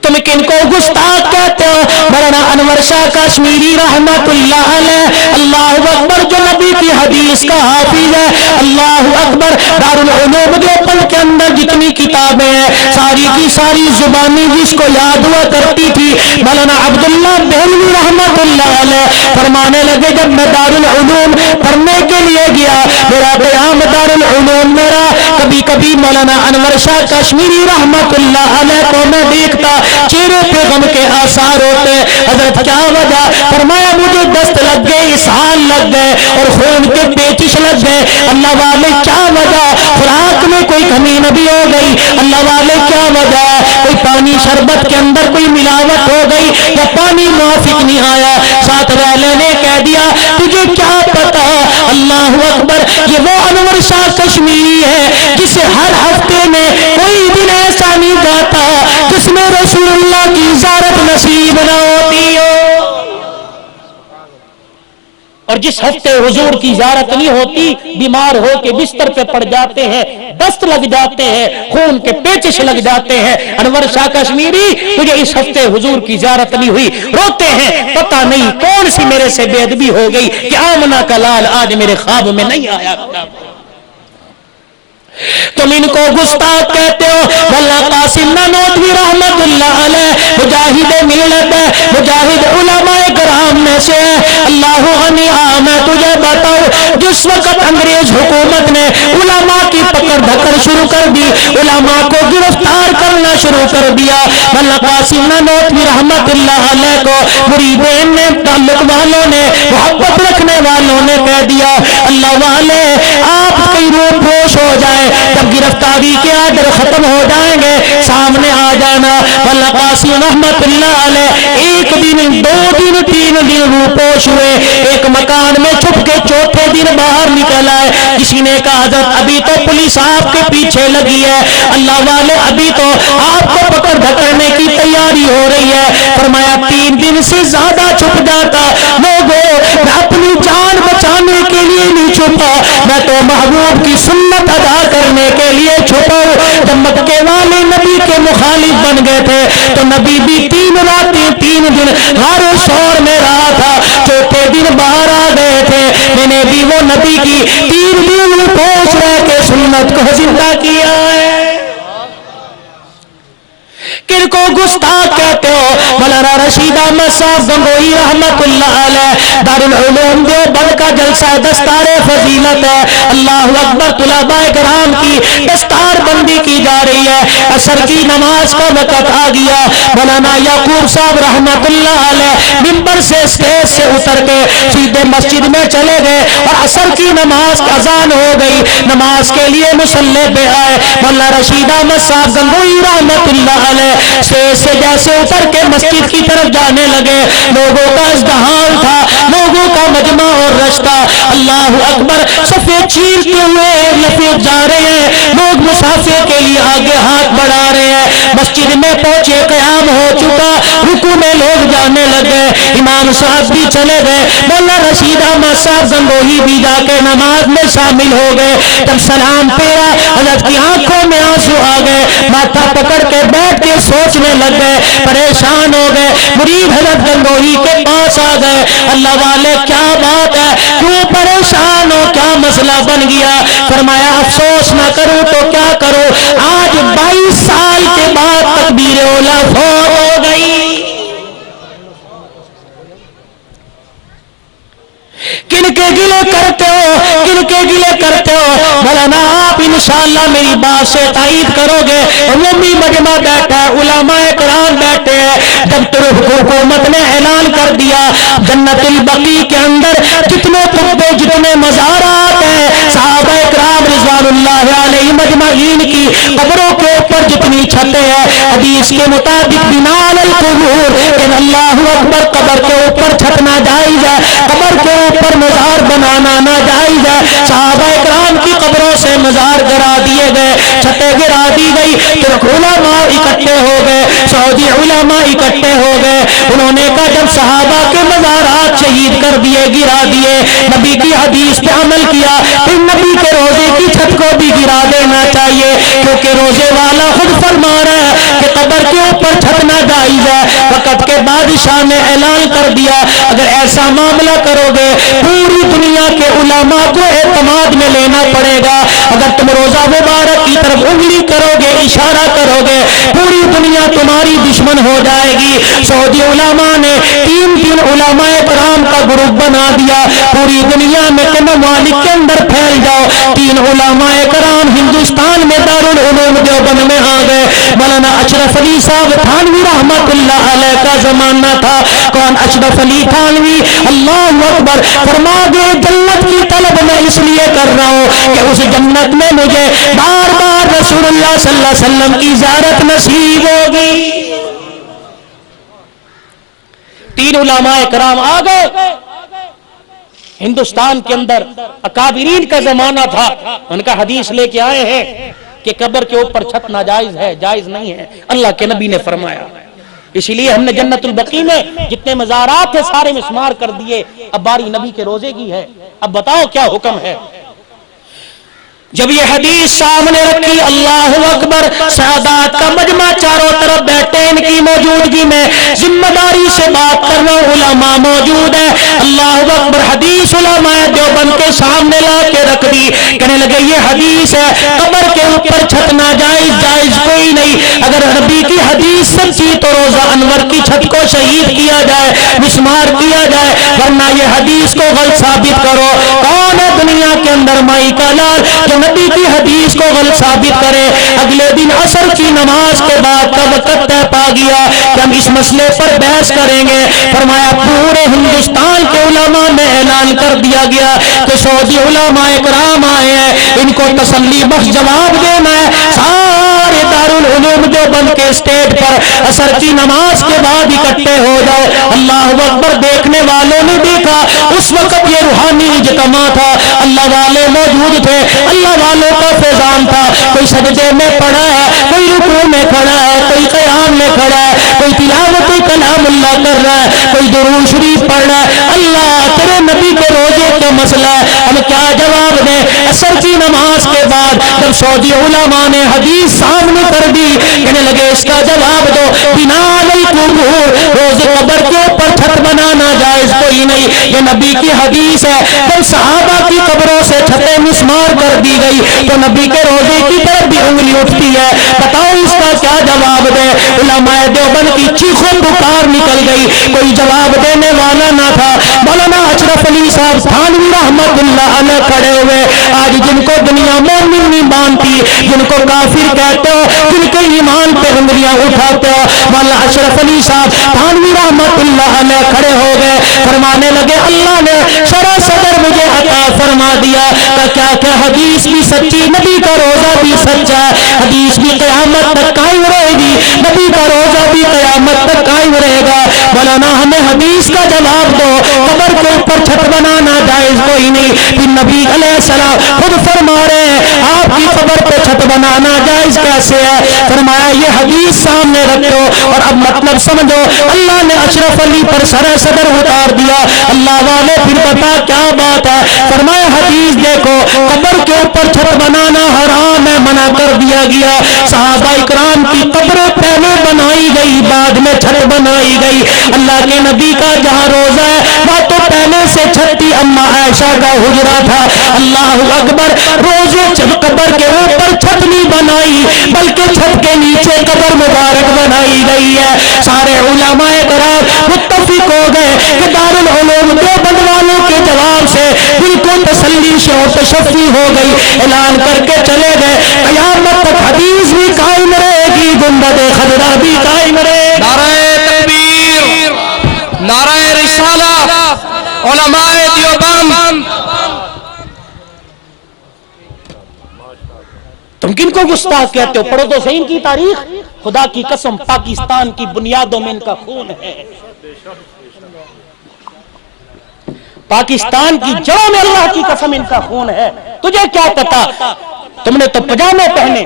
تم کن کو گستاخ کہتے ہو؟ مولانا انور شاہ کشمیری رحمت اللہ علیہ، اللہ اکبر، جو نبی کی حدیث کا حافظ ہے۔ اللہ اکبر۔ دارالعلوم دیوبند کے اندر جتنی کتابیں ہیں ساری کی ساری زبانی جس کو یاد ہوا کرتی تھی۔ مولانا عبداللہ دہلوی رحمت اللہ علیہ فرمانے لگے جب میں دارالعلوم پڑھنے کے لیے گیا، میرا قیام دارالعلوم میرا، کبھی کبھی مولانا انور شاہ کشمیری رحمت اللہ علیہ کو میں دیکھتا، چہرے پہ غم کے آثار ہوتے۔ حضرت کیا وجہ؟ فرمایا مجھے دست لگ گئے، اسہال لگ گئے اور خون کے پیچش لگ گئے۔ اللہ والے کیا وجہ؟ خوراک میں کوئی کمی نبی ہو گئی۔ اللہ والے کیا وجہ؟ کوئی پانی شربت کے اندر کوئی ملاوٹ ہو گئی یا پانی موافق نہیں آیا۔ ساتھ والے نے کہہ دیا تجھے کیا پتا؟ اللہ اکبر۔ یہ وہ انور شاہ کشمیری ہے جسے ہر ہفتے میں کوئی دن ایسا نہیں جاتا جس میں رسول اللہ کی زیارت نصیب نہ ہوتی ہو، اور جس ہفتے حضور کی زیارت نہیں ہوتی بیمار ہو کے بستر پہ پڑ جاتے ہیں، دست لگ جاتے ہیں، خون کے پیچش لگ جاتے ہیں۔ انور شاہ کشمیری تجھے اس ہفتے حضور کی زیارت نہیں ہوئی، روتے ہیں، پتہ نہیں کون سی میرے سے بے ادبی ہو گئی کہ آمنہ کا لال آج میرے خواب میں نہیں آیا۔ تم ان کو گستاخ کہتے ہو۔ مولانا قاسم نانوتوی رحمت اللہ علیہ مجاہد ملت ہے، مجاہد علماء کرام میں سے اللہ غنی۔ میں تجھے بتاؤں جس وقت انگریز حکومت نے علماء کی پکڑ دھکڑ شروع کر دی، علماء کو گرفتار کرنا شروع کر دیا۔ مولانا قاسم نانوتوی رحمت اللہ علیہ کو مریدین نے، تعلق والوں نے، محبت رکھنے والوں نے کہہ دیا اللہ والے آپ کئی روح پوش ہو جائیں، جب گرفتاری کے آرڈر ختم ہو جائیں گے سامنے آ جانا۔ مولانا قاسم رحمت اللہ علیہ ایک دن، دو دن، تین دن روح پوش ہوئے، ایک مکان میں چھپ کے چوتھے دن باہر نکل آئے۔ کسی نے کہا حضرت ابھی تو پولیس آپ کے پیچھے لگی ہے، اللہ والے ابھی تو آپ کو پکڑ دھکڑنے کی تیاری ہو رہی ہے۔ فرمایا 3 دن سے زیادہ چھپ جاتا لوگوں، میں اپنی جان بچانے کے لیے نہیں چھپا، میں تو محبوب کی سنت ادا کرنے کے لیے چھپا ہوں۔ جب مکے والے نبی کے مخالف بن گئے تھے تو نبی بھی 3 راتیں 3 دن غار و شور میں رہا تھا، چوتھے دن باہر آ گئے تھے۔ میں نے بھی وہ نبی کی 3 دن پوچھ رہے کہ سنت کو زندہ کیا ہے۔ کن کو گستاخ کہتے ہو؟ مولانا رشید احمد صاحب گنگوہی رحمت اللہ علیہ، دارالعلوم دیوبند کا جلسہ دستار فضیلت ہے، اللہ اکبر، طلباء کرام کی دستار بندی کی جا رہی ہے، عصر کی نماز کا وقت آ گیا۔ مولانا یعقوب صاحب رحمت اللہ علیہ ممبر سے اسٹیج سے اتر کے سیدھے مسجد میں چلے گئے اور عصر کی نماز کی اذان ہو گئی، نماز کے لیے مصلی پہ آئے۔ مولانا رشید احمد صاحب گنگوہی رحمت اللہ علیہ اسٹیج سے جیسے اتر کے مسجد کی طرف جانے لگے، لوگوں کا ازدحام تھا، لوگوں کا مجمع اور رش تھا، اللہ اکبر، صفیں چیرتے ہوئے لفظ جا رہے ہیں، لوگ مسافر کے لیے آگے ہاتھ بڑھا رہے ہیں۔ مسجد میں پہنچے، قیام ہو چکا، رکوع میں لوگ جانے لگے، امام صاحب بھی چلے گئے، مولانا رشید احمد صاحب گنگوہی بھی جا کے نماز میں شامل ہو گئے۔ جب سلام پھیرا حضرت کی آنکھوں میں آنسو آ گئے، ماتھا پکڑ کے بیٹھ کے سوچنے لگ گئے، پریشان ہو گئے۔ مرید حضرت گنگوہی کے پاس آ گئے، اللہ والے کیا بات ہے، کیوں پریشان ہو، کیا مسئلہ بن گیا؟ فرمایا افسوس نہ کروں تو کیا کروں، آج 22 سال کے بعد تکبیر اولیٰ فوت ہو گئی۔ کن کے گلے کرتے ہو، کن کے گلے کرتے ہو؟ مولانا آپ انشاءاللہ میری بات سے تائید کرو گے، عمومی مجمع بیٹھا ہے، علماء کرام بیٹھے ہیں، جب ترک حکومت نے اعلان کر دیا جنت البقیع کے اندر جتنے قبے، جتنے مزارات ہیں، صحابہ کرام رضوان اللہ علیہ مجمعین کی قبروں کے اوپر جتنی چھتیں ہیں، حدیث کے مطابق بنا علی القبور، کہ اللہ اکبر، قبر کے اوپر چھت ناجائز ہے، قبر کے اوپر مزار بنانا ناجائز ہے۔ صحابہ کرام کی قبروں سے مزار گرا دیے گئے، چھتیں گرا دی گئی، ترک علماء اکٹھے ہو گئے، سعودی علماء اکٹھے ہو گئے، انہوں نے کہا جب صحابہ کے مزارات شہید کر دیے، گرا دیے، نبی کی حدیث پہ عمل کیا، پھر نبی کے روزے کی چھت کو بھی گرا دینا چاہیے، کیونکہ روزے والا خود فرما رہا ہے کہ قبر کے اوپر چھت ناجائز ہے۔ وقت کے بادشاہ نے اعلان کر دیا اگر ایسا معاملہ کرو گے پوری دنیا کے علماء کو اعتماد میں لینا پڑے گا، اگر تم روزہ مبارک کی طرف انگلی کرو گے، اشارہ کرو گے، پوری دنیا تمہاری دشمن ہو جائے گی۔ سعودی علماء نے 3 علماء کرام کا گروپ بنا دیا، پوری دنیا میں کے ممالک کے اندر پھیل جاؤ۔ 3 علماء کرام ہندوستان میں دارالعلوم دیوبند میں آ گئے۔ مولانا اشرف علی صاحب تھانوی رحمت اللہ علیہ کا زمانہ تھا۔ کون اشرف علی تھانوی؟ اللہ اکبر، فرما گئے جنت کی طلب میں اس لیے کر رہا ہوں کہ اس جنت میں مجھے بار بار رسول اللہ صلی اللہ علیہ وسلم کی زیارت نصیب ہوگی۔ 3 علماء کرام آ گئے، ہندوستان کے اندر اکابرین کا زمانہ تھا، ان کا حدیث لے کے آئے ہیں کہ قبر کے اوپر چھت ناجائز ہے، جائز نہیں ہے، اللہ کے نبی نے فرمایا۔ اسی لیے ہم نے جنت البقیع میں جتنے مزارات تھے سارے مسمار کر دیے، اب باری نبی کے روزے کی ہے۔ اب بتاؤ کیا حکم ہے؟ جب یہ حدیث سامنے رکھی، اللہ اکبر، سادات کا مجمع چاروں طرف بیٹھے، ان کی موجودگی میں ذمہ داری سے بات کرنا، علماء موجود ہیں، اللہ اکبر، حدیث علماء دیوبند کے سامنے لا کے رکھ دی، کہنے لگے یہ حدیث ہے قبر کے اوپر چھت ناجائز، جائز کوئی نہیں، اگر نبی کی حدیث سچی تو روزہ انور کی چھت کو شہید کیا جائے، مسمار کیا جائے، ورنہ یہ حدیث کو غلط ثابت کرو۔ کون ہے دنیا کے اندر مائی کا لال جو نبی کی حدیث کو غلط ثابت کرے. اگلے دن عصر کی نماز کے بعد کا وقت طے پا گیا کہ ہم اس مسئلے پر بحث کریں گے. فرمایا پورے ہندوستان کے علماء میں اعلان کر دیا گیا کہ سعودی علماء کرام آئے ہیں, ان کو تسلی بخش جواب دینا ہے. سارے دارالعلوم دیوبند کے اسٹیج پر عصر کی نماز کے بعد اکٹھے ہو جائے. اللہ اکبر. دیکھنے والوں نے دیکھا اس وقت یہ روحانی اجتماع تھا, اللہ والے موجود تھے, اللہ والوں کا فیضان تھا. کوئی سجدے میں پڑا ہے, کوئی رکوع میں کھڑا ہے, کوئی قیام میں کھڑا ہے, کوئی تلاوت کلام اللہ کر رہا ہے, کوئی درود شریف پڑھ رہا ہے. اللہ تیرے نبی کے روزے کا مسئلہ ہے, ہم کیا جواب دیں؟ عصر کی نماز کے بعد جب سعودی علماء نے حدیث سامنے کر دی, کہنے لگے اس کا جواب دو. بنال القبور, روز قبر کے اوپر چھت بنانا جائز کوئی نہیں. یہ نبی کی حدیث ہے. جب صحابہ کی قبروں سے چھتیں مسمار کر دی گئی تو نبی کے روزے کی طرف بھی انگلی اٹھتی ہے. بتاؤ اس کا کیا جواب دے؟ علماء دیوبند کی چیخوں پکار نکل گئی, کوئی جواب دینے والا نہ تھا. مولانا اشرف علی صاحب تھانوی رحمت اللہ علیہ کھڑے ہوئے. آج جن کو دنیا مومن نہیں مانتی, جن کو کافر کہتے ہو, جن کے ایمان پہ انگلیاں اٹھاتے ہو, مولانا اشرف علی صاحب تھانوی رحمت اللہ علیہ کھڑے ہو گئے. فرمانے لگے اللہ نے شرع صدر مجھے عطا فرما دیا کہ کیا حدیث بھی سچی, نبی کا روزہ بھی سچا ہے, حدیث بھی قیامت تک قائم رہے گی, نبی کا روزہ بھی قیامت تک قائم رہے گا. مولانا ہمیں حدیث کا جواب دو. قبر کے اوپر چھت بنانا جائز کوئی نہیں. پھر نبی علیہ السلام خود فرما رہے ہیں آپ کی قبر پہ چھت بنانا جائز کیسے ہے؟ فرمایا یہ حدیث سامنے رکھو اور اب مطلب سمجھو. اللہ نے اشرف علی پر سر صدر اتار دیا. اللہ والے پھر بتا کیا بات ہے؟ فرمایا حدیث دیکھو, قبر کے اوپر چھت بنانا حرام ہے, منع کر دیا گیا. صحابہ اکرام کی قبریں پہلے بنائی گئی, بعد میں چھت بنائی گئی. اللہ کے نبی کا جہاں روزہ ہے وہ تو پہلے سے چھت تھی, اما عائشہ کا حجرہ تھا. اللہ اکبر. روزے قبر کے اوپر چھت نہیں بنائی بلکہ چھت کے نیچے قبر مبارک بنائی گئی ہے. سارے علماء کرام متفق ہو گئے کہ دارالعلوم دیوبند والوں کے جواب سے بالکل تسلی و تشفی ہو گئی. اعلان کر کے چلے گئے قیامت تک حدیث بھی قائم رہے گی, گنبد خضرا بھی قائم رہے گی. نعرہ تکبیر, نعرہ رسالت, علماء دیوبند. تم کن کو گستاخ کہتے ہو؟ پڑھو تو صحیح ان کی تاریخ. خدا کی قسم پاکستان کی بنیادوں میں ان کا خون ہے, پاکستان کی جڑوں میں اللہ کی قسم ان کا خون ہے. تجھے کیا پتا؟ تم نے تو پجامے پہنے,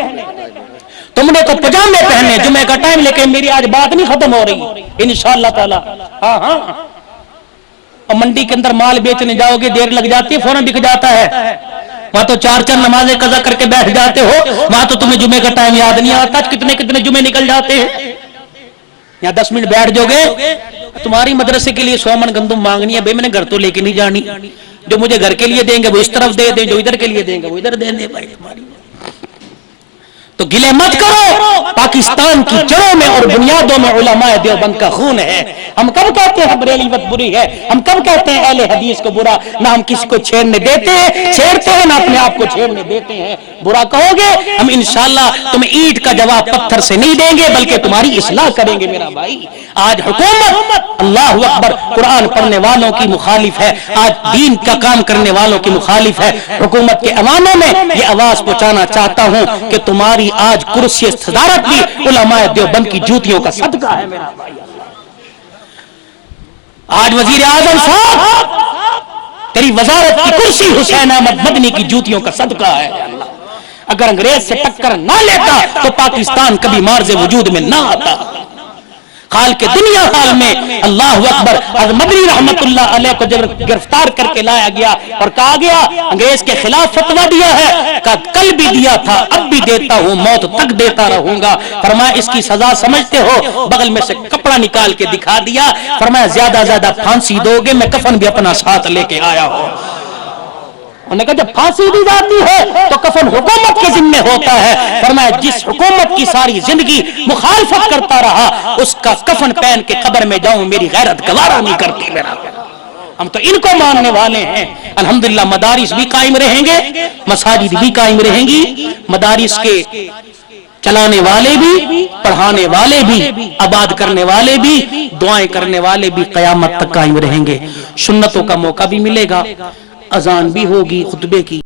تم نے تو پجامے پہنے جمعے کا ٹائم, لیکن میری آج بات نہیں ختم ہو رہی انشاءاللہ تعالی. ہاں ہاں, اور منڈی کے اندر مال بیچنے جاؤ گے دیر لگ جاتی ہے, فوراً بک جاتا ہے. وہاں تو چار چار نمازیں قضا کر کے بیٹھ جاتے ہو, وہاں تو تمہیں جمعے کا ٹائم یاد نہیں آتا. کتنے کتنے جمعے نکل جاتے ہیں. یہاں 10 منٹ بیٹھ جو گے, تمہاری مدرسے کے لیے 100 من گندم مانگنی ہے, بھائی میں نے گھر تو لے کے نہیں جانی. جو مجھے گھر کے لیے دیں گے وہ اس طرف دے دیں, جو ادھر کے لیے دیں گے وہ ادھر دیں دیں. بھائی تمہاری تو گلے مت کرو. پاکستان کی جڑوں میں اور بنیادوں میں علماء دیوبند کا خون ہے. ہم کب کہتے ہیں بریلویت بری ہے؟ ہم کب کہتے ہیں اہل حدیث کو برا؟ نہ ہم کسی کو چھیڑنے دیتے ہیں, چھیڑتے ہیں, نہ اپنے آپ کو چھیڑنے دیتے ہیں. برا کہو گے ہم انشاءاللہ تمہیں اینٹ کا جواب پتھر سے نہیں دیں گے بلکہ تمہاری اصلاح کریں گے میرا بھائی. آج حکومت اللہ اکبر قرآن پڑھنے والوں کی مخالف ہے, آج دین کا کام کرنے والوں کی مخالف ہے. حکومت کے ایوانوں میں یہ آواز پہنچانا چاہتا ہوں کہ تمہاری آج کرسی صدارت بھی علماء دیوبند کی جوتیوں کا صدقہ ہے میرا بھائی. آج وزیر اعظم صاحب تیری وزارت کی کرسی حسین احمد مدنی کی جوتیوں کا صدقہ ہے. اگر انگریز سے ٹکر نہ لیتا تو پاکستان کبھی مارز وجود میں نہ آتا. خال کے دنیا حال میں اللہ اکبر حضرت مدنی رحمت اللہ علیہ کو جب گرفتار کر کے لایا گیا اور کہا گیا انگریز کے خلاف فتویٰ دیا ہے, کہا کل بھی دیا تھا اب بھی دیتا ہوں, موت تک دیتا رہوں گا. فرمایا اس کی سزا سمجھتے ہو؟ بغل میں سے کپڑا نکال کے دکھا دیا. فرمایا زیادہ زیادہ پھانسی دو گے, میں کفن بھی اپنا ساتھ لے کے آیا ہوں. انہوں نے کہا جب پھانسی دی جاتی ہے تو کفن حکومت کے ذمہ ہوتا ہے. فرمایا جس حکومت کی ساری زندگی مخالفت کرتا رہا اس کا کفن پہن کے قبر میں جاؤں میری غیرت گوارا نہیں کرتی میرا. ہم تو ان کو ماننے والے ہیں۔ الحمدللہ مدارس بھی قائم رہیں گے، مساجد بھی قائم رہیں گی، مدارس کے چلانے والے بھی، پڑھانے والے بھی، آباد کرنے والے بھی، دعائیں کرنے والے بھی قیامت تک قائم رہیں گے۔ سنتوں کا موقع بھی ملے گا، اذان بھی ہوگی، خطبے کی